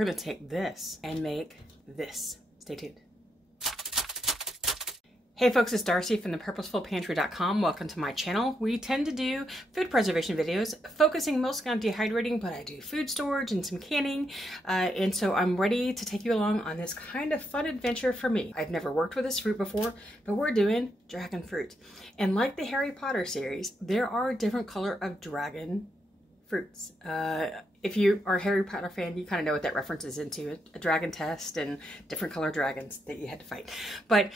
we're gonna take this and make this. Stay tuned. Hey folks, it's Darcy from the purposefulpantry.com. Welcome to my channel. We tend to do food preservation videos, focusing mostly on dehydrating, but I do food storage and some canning. And so I'm ready to take you along on this kind of fun adventure for me. I've never worked with this fruit before, but we're doing dragon fruit. And like the Harry Potter series, there are different color of dragon fruits. If you are a Harry Potter fan, you kind of know what that references into, a dragon test and different color dragons that you had to fight. But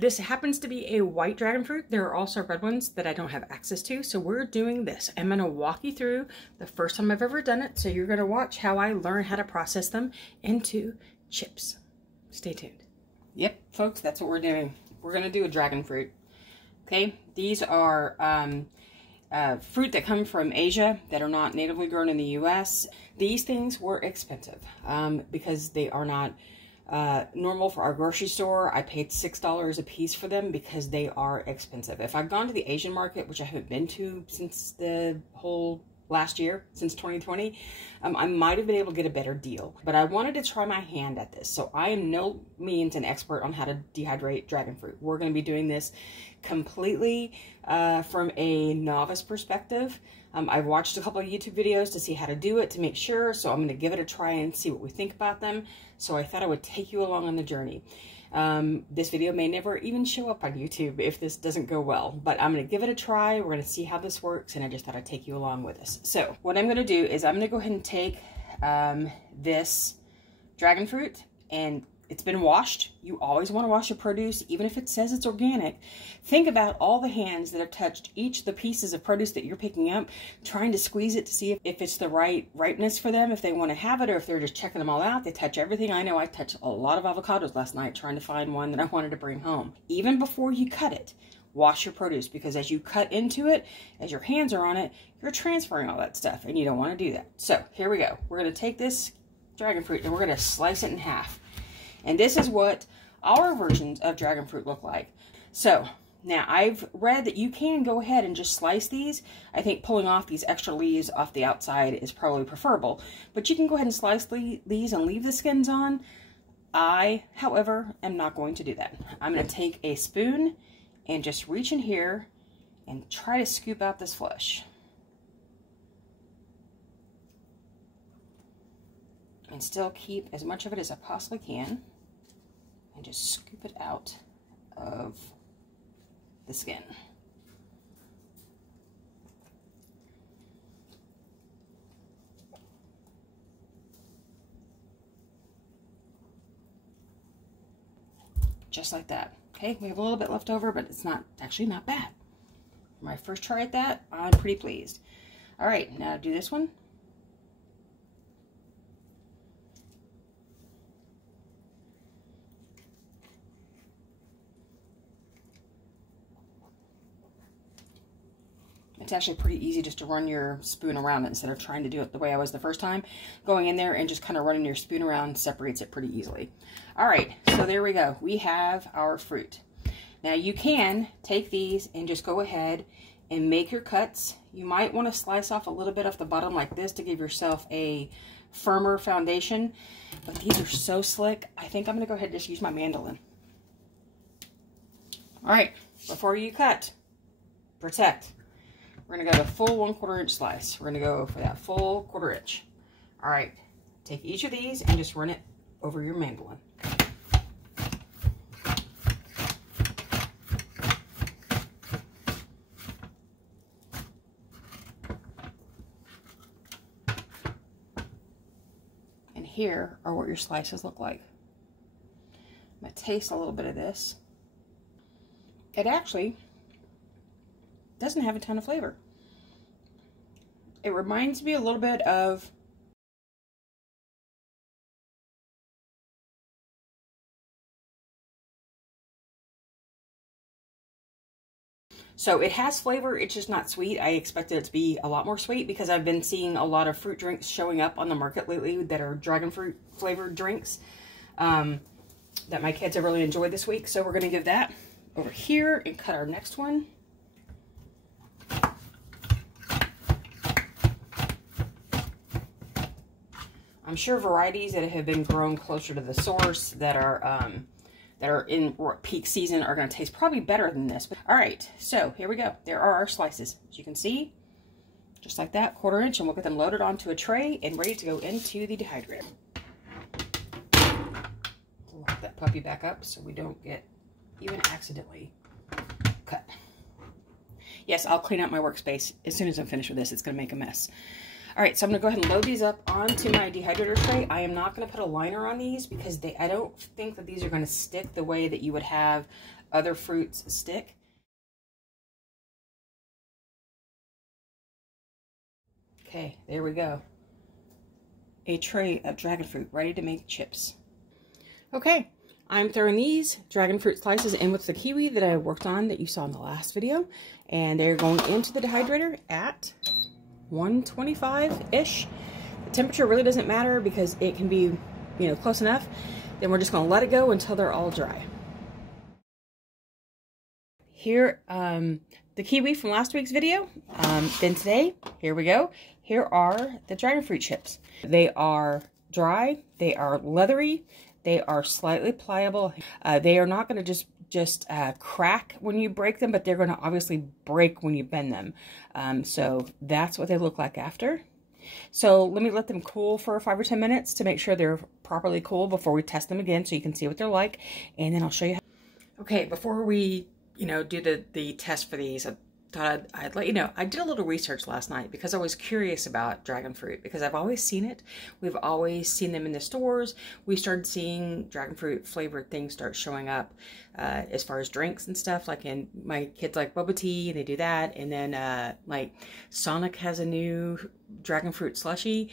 this happens to be a white dragon fruit. There are also red ones that I don't have access to, so we're doing this. I'm going to walk you through the first time I've ever done it, so you're going to watch how I learn how to process them into chips. Stay tuned. Yep, folks, that's what we're doing. We're going to do a dragon fruit. Okay, these are fruit that come from Asia that are not natively grown in the US. These things were expensive because they are not normal for our grocery store. I paid $6 a piece for them because they are expensive. If I've gone to the Asian market, which I haven't been to since the whole last year, since 2020, I might have been able to get a better deal, but I wanted to try my hand at this. So I am no means an expert on how to dehydrate dragon fruit. We're going to be doing this completely from a novice perspective. I've watched a couple of YouTube videos to see how to do it, to make sure, so I'm going to give it a try and see what we think about them. So I thought I would take you along on the journey. This video may never even show up on YouTube if this doesn't go well, but I'm going to give it a try. We're going to see how this works, and I just thought I'd take you along with us. So what I'm going to do is I'm going to go ahead and take this dragon fruit, and it's been washed. You always want to wash your produce, even if it says it's organic. Think about all the hands that have touched each of the pieces of produce that you're picking up, trying to squeeze it to see if it's the right ripeness for them, if they want to have it, or if they're just checking them all out. They touch everything. I know I touched a lot of avocados last night trying to find one that I wanted to bring home. Even before you cut it, wash your produce, because as you cut into it, as your hands are on it, you're transferring all that stuff, and you don't want to do that. So here we go. We're going to take this dragon fruit and we're going to slice it in half. And this is what our versions of dragon fruit look like. So now I've read that you can go ahead and just slice these. I think pulling off these extra leaves off the outside is probably preferable. But you can go ahead and slice these and leave the skins on. I, however, am not going to do that. I'm going to take a spoon and just reach in here and try to scoop out this flesh. And still keep as much of it as I possibly can. And just scoop it out of the skin. Just like that. Okay, we have a little bit left over, but it's actually not bad. For my first try at that, I'm pretty pleased. All right, now do this one. It's actually pretty easy just to run your spoon around it instead of trying to do it the way I was the first time. Going in there and just kind of running your spoon around separates it pretty easily. All right, so there we go. We have our fruit. Now you can take these and just go ahead and make your cuts. You might want to slice off a little bit off the bottom like this to give yourself a firmer foundation. But these are so slick, I think I'm going to go ahead and just use my mandolin. All right, before you cut, protect. We're going to go to full 1/4 inch slice. We're going to go for that full 1/4 inch. All right, take each of these and just run it over your mandolin. And here are what your slices look like. I'm going to taste a little bit of this. It actually doesn't have a ton of flavor. It reminds me a little bit of so it has flavor, it's just not sweet. I expected it to be a lot more sweet because I've been seeing a lot of fruit drinks showing up on the market lately that are dragon fruit flavored drinks that my kids have really enjoyed this week. So we're going to give that over here and cut our next one. I'm sure varieties that have been grown closer to the source that are in peak season are going to taste probably better than this. But, all right, so here we go. There are our slices. As you can see, just like that, 1/4 inch, and we'll get them loaded onto a tray and ready to go into the dehydrator. Lock that puppy back up so we don't get even accidentally cut. Yes, I'll clean out my workspace as soon as I'm finished with this. It's going to make a mess. All right, so I'm going to go ahead and load these up onto my dehydrator tray. I am not going to put a liner on these because I don't think that these are going to stick the way that you would have other fruits stick. Okay, there we go. A tray of dragon fruit ready to make chips. Okay, I'm throwing these dragon fruit slices in with the kiwi that I worked on that you saw in the last video. And they're going into the dehydrator at 125-ish. The temperature really doesn't matter because it can be, you know, close enough. Then we're just going to let it go until they're all dry. Here, the kiwi from last week's video. Then today, here we go. Here are the dragon fruit chips. They are dry. They are leathery. They are slightly pliable. They are not going to just crack when you break them, but they're going to obviously break when you bend them. So that's what they look like after. So let me let them cool for 5 or 10 minutes to make sure they're properly cool before we test them again so you can see what they're like. And then I'll show you. Okay, before we, you know, do the test for these, I thought I'd let you know, I did a little research last night because I was curious about dragon fruit because I've always seen it. We've always seen them in the stores. We started seeing dragon fruit flavored things start showing up as far as drinks and stuff. Like in my kids like boba tea and they do that. And then like Sonic has a new dragon fruit slushy.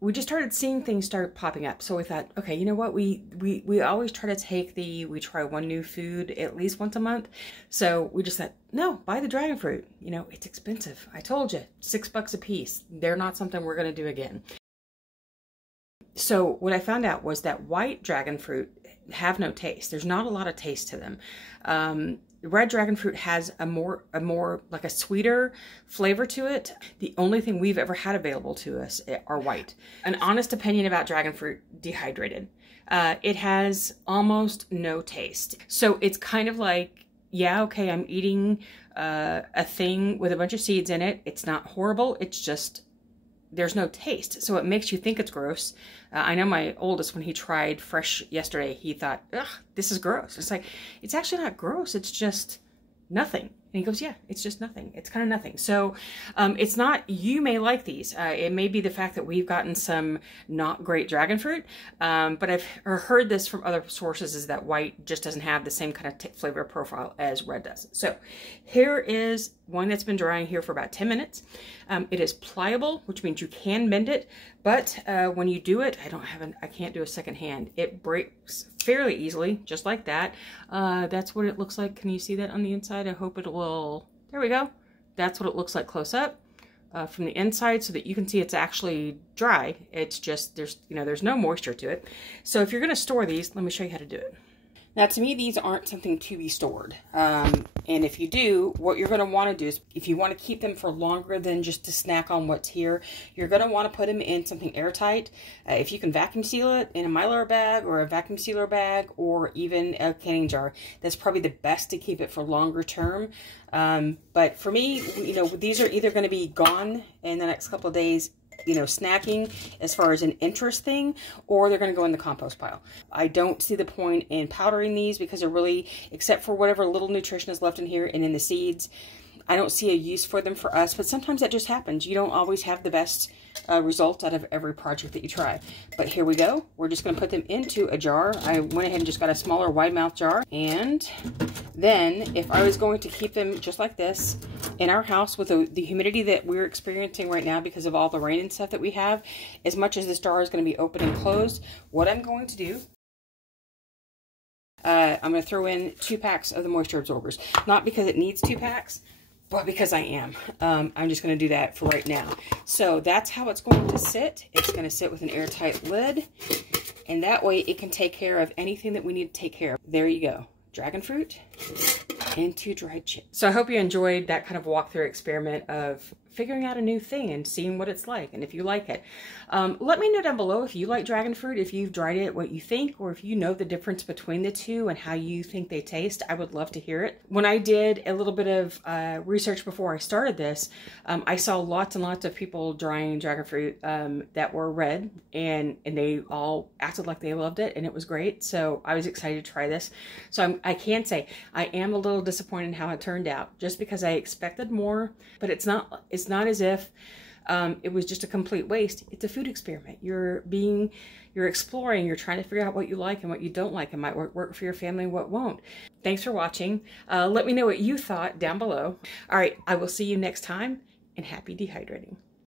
We just started seeing things start popping up. So we thought, okay, you know what? We always try to take we try one new food at least once a month. So we just thought, no, buy the dragon fruit. You know, it's expensive. I told you, $6 a piece. They're not something we're going to do again. So what I found out was that white dragon fruit have no taste. There's not a lot of taste to them. Red dragon fruit has a more like a sweeter flavor to it. The only thing we've ever had available to us are white. An honest opinion about dragon fruit dehydrated. It has almost no taste. So it's kind of like, yeah, okay, I'm eating a thing with a bunch of seeds in it. It's not horrible. It's just, there's no taste. So it makes you think it's gross. I know my oldest, when he tried fresh yesterday, he thought, ugh, this is gross. It's like, it's actually not gross. It's just nothing. And he goes, yeah, it's just nothing. It's kind of nothing. So it's not, you may like these. It may be the fact that we've gotten some not great dragon fruit, but I've heard this from other sources is that white just doesn't have the same kind of flavor profile as red does. So here is one that's been drying here for about 10 minutes. It is pliable, which means you can bend it, but when you do it, I can't do a second hand. It breaks fairly easily, just like that. That's what it looks like. Can you see that on the inside? I hope it will. There we go. That's what it looks like close up from the inside so that you can see it's actually dry. It's just, there's no moisture to it. So if you're going to store these, let me show you how to do it. Now, to me, these aren't something to be stored. And if you do, what you're going to want to do is, if you want to keep them for longer than just to snack on what's here, you're going to want to put them in something airtight. If you can vacuum seal it in a Mylar bag or a vacuum sealer bag or even a canning jar, that's probably the best to keep it for longer term. But for me, you know, these are either going to be gone in the next couple of days, you know, snacking as far as an interest thing, or they're going to go in the compost pile. I don't see the point in powdering these because they're really, except for whatever little nutrition is left in here and in the seeds, I don't see a use for them for us, but sometimes that just happens. You don't always have the best results out of every project that you try. But here we go. We're just going to put them into a jar. I went ahead and just got a smaller wide mouth jar. And then if I was going to keep them just like this in our house with the humidity that we're experiencing right now because of all the rain and stuff that we have, as much as this jar is going to be open and closed, what I'm going to do, I'm going to throw in 2 packs of the moisture absorbers. Not because it needs 2 packs, but because I am. I'm just going to do that for right now. So that's how it's going to sit. It's going to sit with an airtight lid. And that way it can take care of anything that we need to take care of. There you go. Dragon fruit into dried chips. So I hope you enjoyed that kind of walkthrough experiment of figuring out a new thing and seeing what it's like and if you like it. Let me know down below if you like dragon fruit, if you've tried it, what you think, or if you know the difference between the two and how you think they taste. I would love to hear it. When I did a little bit of research before I started this, I saw lots and lots of people drying dragon fruit that were red, and they all acted like they loved it, and it was great. So I was excited to try this. So I can say I am a little disappointed in how it turned out, just because I expected more, but it's not as if it was just a complete waste. It's a food experiment. You're exploring, you're trying to figure out what you like and what you don't like, and might work for your family and what won't. Thanks for watching. Let me know what you thought down below. All right, I will see you next time, and happy dehydrating.